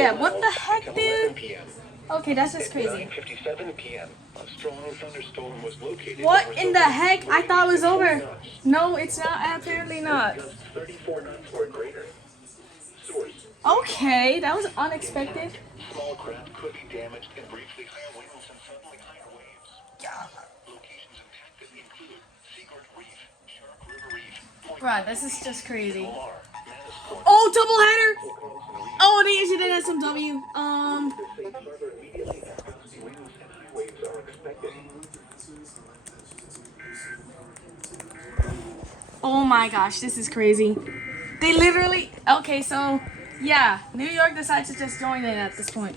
yeah, what the heck, dude? Okay, that's just crazy. 9:57 p.m. A strong thunderstorm was located. What in the heck? I thought it was over. No, it's not. Apparently not. Just 34 knots or greater. Source. Okay, that was unexpected. Small craft could be damaged and briefly higher winds and suddenly higher waves. Locations impacted include Secret Reef, Shark River Reef, Right, this is just crazy. Lamar, Manasquan, Oh, double header. Oh, they actually did SMW. Safe harbor immediately as gusty winds and high waves are expected. Oh my gosh, this is crazy. They literally. Okay, so yeah, New York decides to just join in at this point.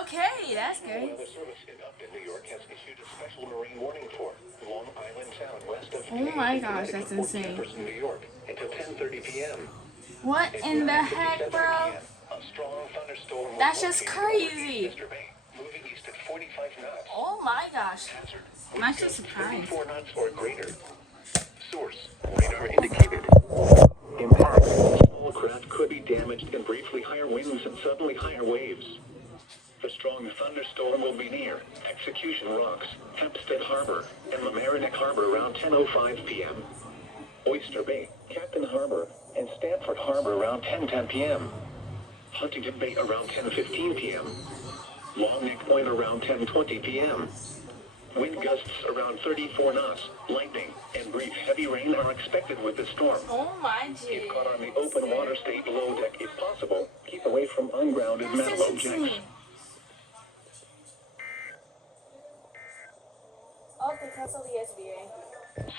Okay, that's good. Weather Service in New York has issued a special marine warning for Long Island Sound west of Oh my gosh, that's insane. New York until 10:30 p.m. What in the heck, bro? A strong thunderstorm was That's just located crazy. over Eastern Bay, moving east at 45 knots. Oh my gosh. Hazard. I'm actually surprised. 34 knots or greater. Source. Radar indicated. Impact. Small craft could be damaged and briefly higher winds and suddenly higher waves. The strong thunderstorm will be near Execution Rocks, Hempstead Harbor, and Mamaroneck Harbor around 10:05 p.m. Oyster Bay, Captain Harbor, and Stamford Harbor around 10:10 p.m. Huntington Bay around 10:15 p.m. Long Neck Point around 10:20 p.m. Wind gusts around 34 knots, lightning, and brief heavy rain are expected with the storm. Oh my If G. caught on the open water, stay below deck if possible. Keep away from ungrounded That's metal just objects. insane. Okay, cancel the SBA.